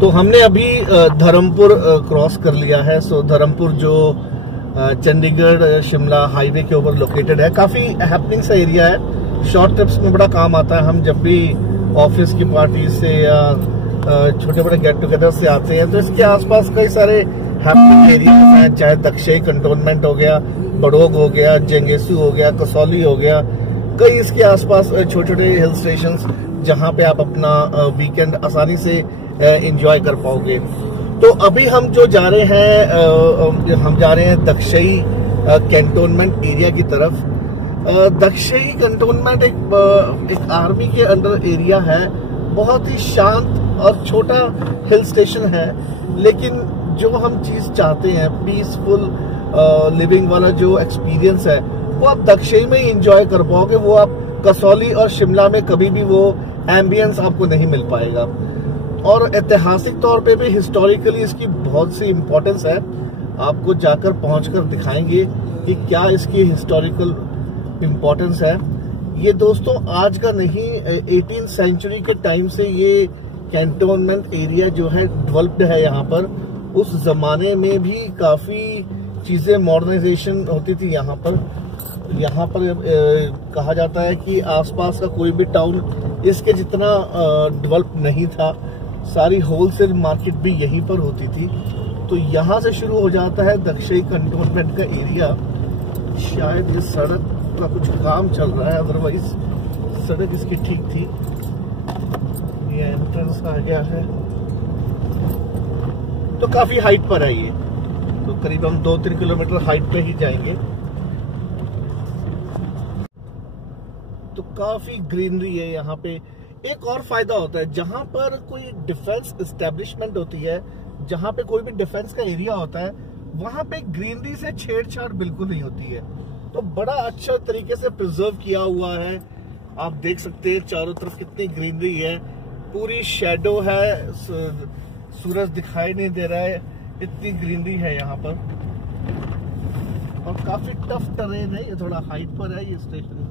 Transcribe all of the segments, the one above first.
तो हमने अभी धर्मपुर क्रॉस कर लिया है। सो धर्मपुर जो चंडीगढ़ शिमला हाईवे के ऊपर लोकेटेड है, काफी हैपनिंग सा एरिया है। शॉर्ट ट्रिप्स में बड़ा काम आता है। हम जब भी ऑफिस की पार्टी से या छोटे बड़े गेट टुगेदर से आते हैं तो इसके आसपास कई सारे हैपनिंग एरियाज हैं, चाहे दक्षई कंटोनमेंट हो गया, बड़ोग हो गया, जंगेसू हो गया, कसौली हो गया, कई इसके आसपास छोटे छोटे हिल स्टेशंस जहां पे आप अपना वीकेंड आसानी से एंजॉय कर पाओगे। तो अभी हम जो जा रहे हैं, हम जा रहे हैं दक्षई कैंटोनमेंट एरिया की तरफ। दक्षई कैंटोनमेंट एक आर्मी के अंडर एरिया है, बहुत ही शांत और छोटा हिल स्टेशन है, लेकिन जो हम चीज चाहते हैं पीसफुल लिविंग वाला जो एक्सपीरियंस है वो आप दक्षई में ही एंजॉय कर पाओगे। वो आप कसौली और शिमला में कभी भी वो एम्बियंस आपको नहीं मिल पाएगा। और ऐतिहासिक तौर पे भी हिस्टोरिकली इसकी बहुत सी इम्पोर्टेंस है। आपको जाकर पहुंचकर दिखाएंगे कि क्या इसकी हिस्टोरिकल इम्पोर्टेंस है। ये दोस्तों आज का नहीं, 18th सेंचुरी के टाइम से ये कैंटोनमेंट एरिया जो है डेवलप्ड है यहाँ पर। उस जमाने में भी काफी चीजें मॉडर्नाइजेशन होती थी यहाँ पर। कहा जाता है कि आसपास का कोई भी टाउन इसके जितना डेवलप नहीं था। सारी होलसेल मार्केट भी यहीं पर होती थी। तो यहाँ से शुरू हो जाता है दक्षई कंटोनमेंट का एरिया। शायद ये सड़क का कुछ काम चल रहा है, अदरवाइज सड़क इसकी ठीक थी। ये एंट्रेंस आ गया है, तो काफी हाइट पर है ये, तो करीब हम 2-3 किलोमीटर हाइट पे ही जाएंगे। तो काफी ग्रीनरी है यहाँ पे। एक और फायदा होता है, जहां पर कोई डिफेंस एस्टेब्लिशमेंट होती है, जहां पे कोई भी डिफेंस का एरिया होता है, वहां पे ग्रीनरी से छेड़छाड़ बिल्कुल नहीं होती है। तो बड़ा अच्छा तरीके से प्रिजर्व किया हुआ है। आप देख सकते हैं चारों तरफ कितनी ग्रीनरी है, पूरी शैडो है, सूरज दिखाई नहीं दे रहा है, इतनी ग्रीनरी है यहाँ पर। और काफी टफ टेरेन है, ये थोड़ा हाइट पर है। ये स्टेशन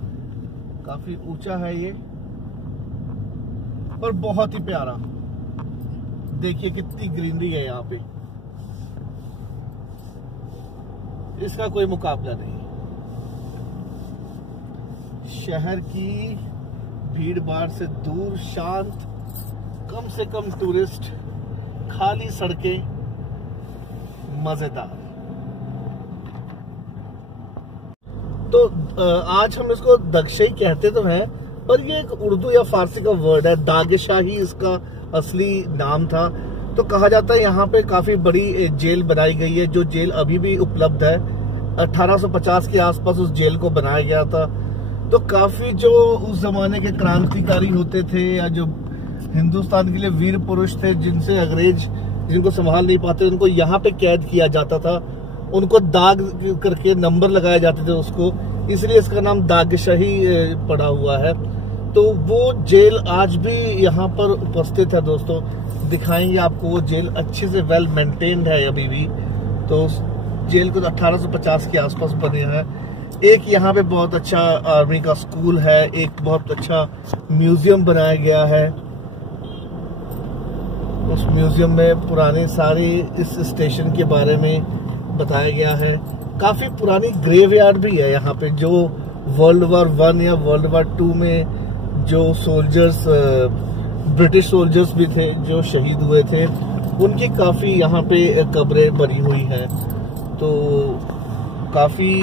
काफी ऊंचा है ये, और बहुत ही प्यारा। देखिए कितनी ग्रीनरी है यहाँ पे, इसका कोई मुकाबला नहीं। शहर की भीड़ भाड़ से दूर, शांत, कम से कम टूरिस्ट, खाली सड़कें, मजेदार। तो आज हम इसको दक्षई कहते तो हैं, पर ये एक उर्दू या फारसी का वर्ड है। दागशाही इसका असली नाम था। तो कहा जाता है यहाँ पे काफी बड़ी जेल बनाई गई है, जो जेल अभी भी उपलब्ध है। 1850 के आसपास उस जेल को बनाया गया था। तो काफी जो उस जमाने के क्रांतिकारी होते थे या जो हिंदुस्तान के लिए वीर पुरुष थे, जिनसे अंग्रेज जिनको संभाल नहीं पाते, उनको यहाँ पे कैद किया जाता था। उनको दाग करके नंबर लगाए जाते थे उसको, इसलिए इसका नाम दागशाही पड़ा हुआ है। तो वो जेल आज भी यहाँ पर उपस्थित है दोस्तों। दिखाएंगे आपको वो जेल, अच्छे से वेल मेंटेन्ड है अभी भी। तो जेल को 1850 के आसपास बने हैं। एक यहाँ पे बहुत अच्छा आर्मी का स्कूल है, एक बहुत अच्छा म्यूजियम बनाया गया है। उस म्यूजियम में पुराने सारे इस स्टेशन के बारे में बताया गया है। काफी पुरानी ग्रेवयार्ड भी है यहाँ पे, जो वर्ल्ड वॉर 1 या वर्ल्ड वॉर 2 में जो सोल्जर्स, ब्रिटिश सोल्जर्स भी थे जो शहीद हुए थे, उनकी काफी यहाँ पे कब्रें बनी हुई हैं। तो काफी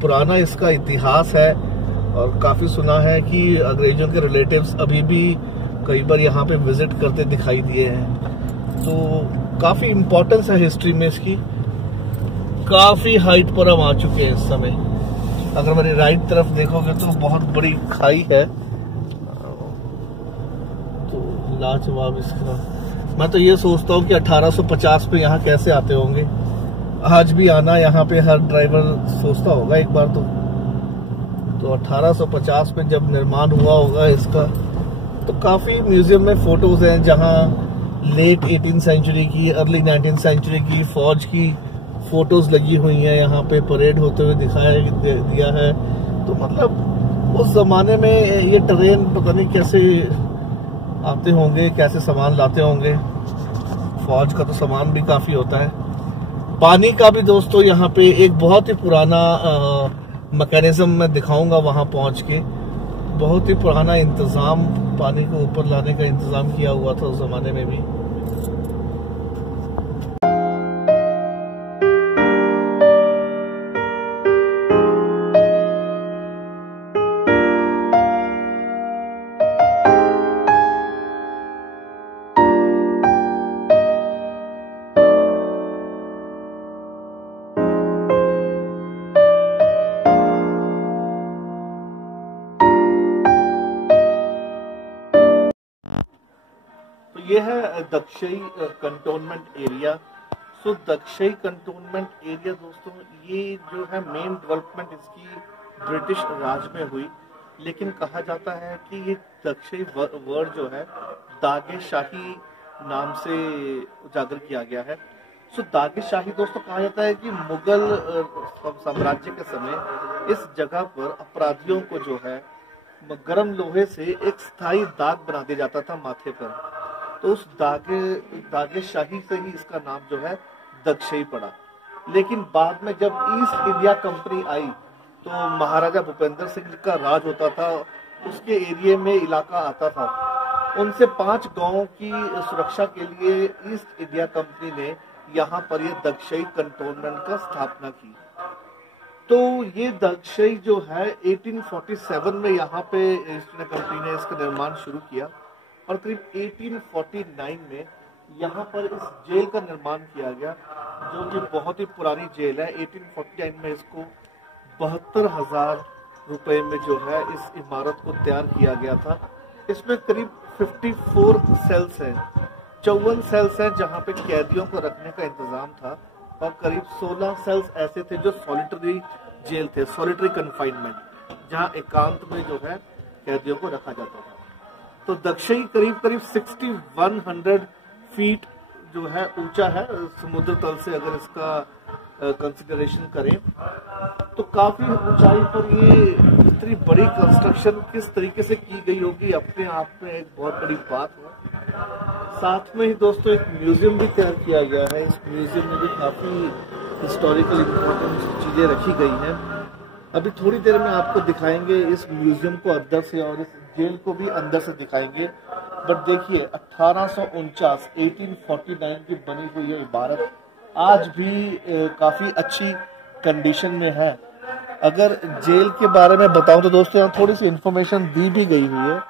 पुराना इसका इतिहास है, और काफी सुना है कि अंग्रेजों के रिलेटिव्स अभी भी कई बार यहाँ पे विजिट करते दिखाई दिए हैं। तो काफी इम्पोर्टेंस है हिस्ट्री में इसकी। काफी हाइट पर हम आ चुके हैं इस समय। अगर मेरी राइट तरफ देखोगे तो बहुत बड़ी खाई है। तो लाजवाब इसका, मैं तो ये सोचता हूँ कि 1850 पे यहाँ कैसे आते होंगे। आज भी आना यहाँ पे हर ड्राइवर सोचता होगा एक बार तो 1850 में जब निर्माण हुआ होगा इसका। तो काफी म्यूजियम में फोटोज हैं जहाँ लेट 18th सेंचुरी की, अर्ली 19th सेंचुरी की फौज की फोटोज लगी हुई हैं। यहाँ पे परेड होते हुए दिखाया दिया है। तो मतलब उस जमाने में ये ट्रेन पता नहीं कैसे आते होंगे, कैसे सामान लाते होंगे। फौज का तो सामान भी काफी होता है। पानी का भी दोस्तों यहाँ पे एक बहुत ही पुराना मैकेनिज्म मैं दिखाऊंगा वहां पहुंच के। बहुत ही पुराना इंतजाम, पानी को ऊपर लाने का इंतजाम किया हुआ था उस जमाने में भी। ये है दक्षई कंटोनमेंट एरिया। सो दक्षई कंटोनमेंट एरिया दोस्तों, ये जो है मेन डेवलपमेंट इसकी ब्रिटिश राज में हुई, लेकिन कहा जाता है कि ये दक्षई वर्ड जो है दागे शाही नाम से उजागर किया गया है। सो दागे शाही दोस्तों कहा जाता है कि मुगल साम्राज्य के समय इस जगह पर अपराधियों को जो है गर्म लोहे से एक स्थायी दाग बना दिया जाता था माथे पर। तो उस दागे शाही से ही इसका नाम जो है दक्षई पड़ा। लेकिन बाद में जब ईस्ट इंडिया कंपनी आई तो महाराजा भूपेंद्र सिंह का राज होता था, उसके एरिया में इलाका आता था। उनसे 5 गांवों की सुरक्षा के लिए ईस्ट इंडिया कंपनी ने यहाँ पर ये दक्षई कंटोनमेंट का स्थापना की। तो ये दक्षई जो है 1847 में यहाँ पे ईस्ट इंडिया कंपनी ने इसका निर्माण शुरू किया और करीब 1849 में यहाँ पर इस जेल का निर्माण किया गया, जो कि बहुत ही पुरानी जेल है। 1849 में इसको 72,000 रुपए में जो है इस इमारत को तैयार किया गया था। इसमें करीब 54 सेल्स हैं, 54 सेल्स हैं जहाँ पे कैदियों को रखने का इंतजाम था, और करीब 16 सेल्स ऐसे थे जो सॉलिटरी जेल थे, सॉलिटरी कन्फाइनमेंट, जहाँ एकांत में जो है कैदियों को रखा जाता था। तो दक्षई करीब 6100 फीट जो है ऊंचा है समुद्र तल से, अगर इसका कंसिडरेशन करें तो काफी ऊंचाई पर ये इतनी बड़ी कंस्ट्रक्शन किस तरीके से की गई होगी अपने आप में एक बहुत बड़ी बात है। साथ में ही दोस्तों एक म्यूजियम भी तैयार किया गया है। इस म्यूजियम में भी काफी हिस्टोरिकल इम्पोर्टेंट चीजें रखी गई हैं। अभी थोड़ी देर में आपको दिखाएंगे इस म्यूजियम को अंदर से और इस जेल को भी अंदर से दिखाएंगे। बट देखिए 1849 की बनी हुई ये इमारत आज भी काफी अच्छी कंडीशन में है। अगर जेल के बारे में बताऊं तो दोस्तों यहाँ थोड़ी सी इंफॉर्मेशन दी भी गई हुई है।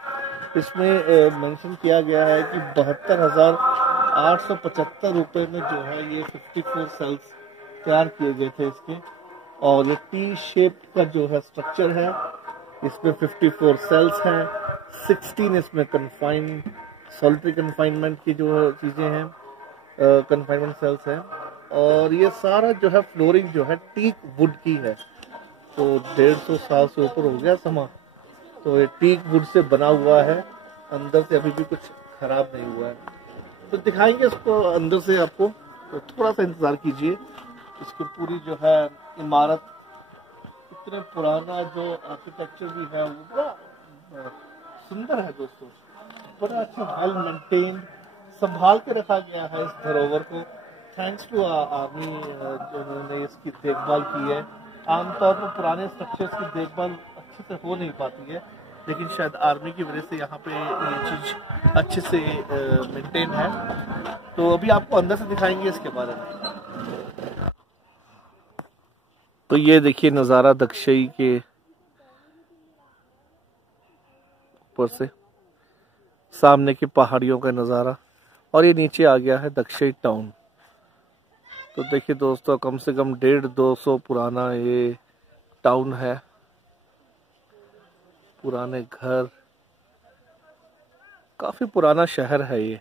इसमें मेंशन किया गया है कि 72,875 रुपए में जो है ये 54 सेल्स तैयार किए गए थे इसके, और ये टी शेप का जो है स्ट्रक्चर है, इसमें 54 सेल्स हैं, 16 इसमें सॉलिटरी कन्फाइनमेंट की जो चीजें हैं, कन्फाइनमेंट सेल्स हैं, और ये सारा जो है फ्लोरिंग जो है टीक वुड की है। तो 150 साल से ऊपर हो गया समा, तो ये टीक वुड से बना हुआ है, अंदर से अभी भी कुछ खराब नहीं हुआ है। तो दिखाएंगे इसको अंदर से आपको, तो थोड़ा सा इंतजार कीजिए। इसकी पूरी जो है इमारत, इतने पुराना जो आर्किटेक्चर भी है वो बड़ा सुंदर है दोस्तों, बड़ा अच्छा वेल मेंटेन, संभाल के रखा गया है इस धरोहर को। थैंक्स टू आर्मी जिन्होंने इसकी देखभाल की है। आमतौर पर पुराने स्ट्रक्चर्स की देखभाल अच्छे से हो नहीं पाती है, लेकिन शायद आर्मी की वजह से यहाँ पे ये चीज अच्छे से मेंटेन है। तो अभी आपको अंदर से दिखाएंगे इसके बारे में। तो ये देखिए नज़ारा दक्षई के ऊपर से, सामने की पहाड़ियों का नज़ारा, और ये नीचे आ गया है दक्षई टाउन। तो देखिए दोस्तों कम से कम 150-200 पुराना ये टाउन है, पुराने घर, काफी पुराना शहर है ये।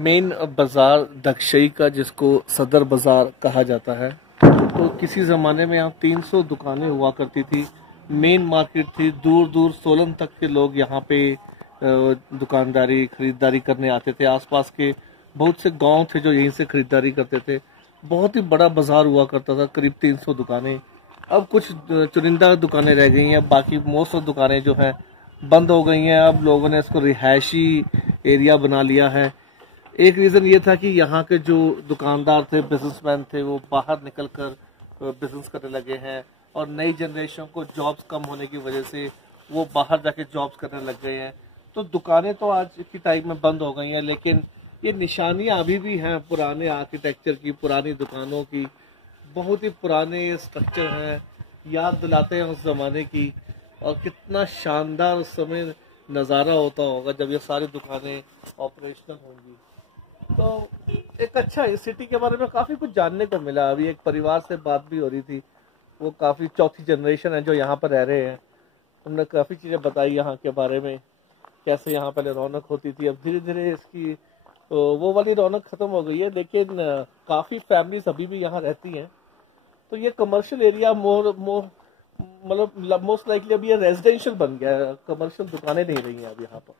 मेन बाजार दक्षई का, जिसको सदर बाजार कहा जाता है, तो किसी ज़माने में यहाँ 300 दुकानें हुआ करती थी। मेन मार्केट थी, दूर दूर सोलन तक के लोग यहाँ पे दुकानदारी खरीदारी करने आते थे। आसपास के बहुत से गांव थे जो यहीं से खरीदारी करते थे। बहुत ही बड़ा बाजार हुआ करता था, करीब 300 दुकानें। अब कुछ चुनिंदा दुकानें रह गई हैं, बाकी मोस्ट ऑफ दुकानें जो हैं बंद हो गई हैं। अब लोगों ने इसको रिहायशी एरिया बना लिया है। एक रीज़न ये था कि यहाँ के जो दुकानदार थे, बिजनेसमैन थे, वो बाहर निकल कर बिजनेस करने लगे हैं, और नई जनरेशन को जॉब्स कम होने की वजह से वो बाहर जाके जॉब्स करने लग गए हैं। तो दुकानें तो आज की टाइम में बंद हो गई हैं, लेकिन ये निशानियाँ अभी भी हैं पुराने आर्किटेक्चर की, पुरानी दुकानों की। बहुत ही पुराने स्ट्रक्चर हैं, याद दिलाते हैं उस ज़माने की, और कितना शानदार उस समय नज़ारा होता होगा जब ये सारी दुकानें ऑपरेशनल होंगी। तो एक अच्छा, इस सिटी के बारे में काफ़ी कुछ जानने को मिला। अभी एक परिवार से बात भी हो रही थी, वो काफ़ी चौथी जनरेशन है जो यहाँ पर रह रहे हैं। उन्होंने काफ़ी चीज़ें बताई यहाँ के बारे में, कैसे यहाँ पहले रौनक होती थी। अब धीरे धीरे इसकी वो वाली रौनक ख़त्म हो गई है, लेकिन काफ़ी फैमिलीज अभी भी यहाँ रहती हैं। तो ये कमर्शियल एरिया मतलब मोस्ट लाइकली अब ये रेजिडेंशियल बन गया है, कमर्शियल दुकानें नहीं रही हैं अब यहाँ पर।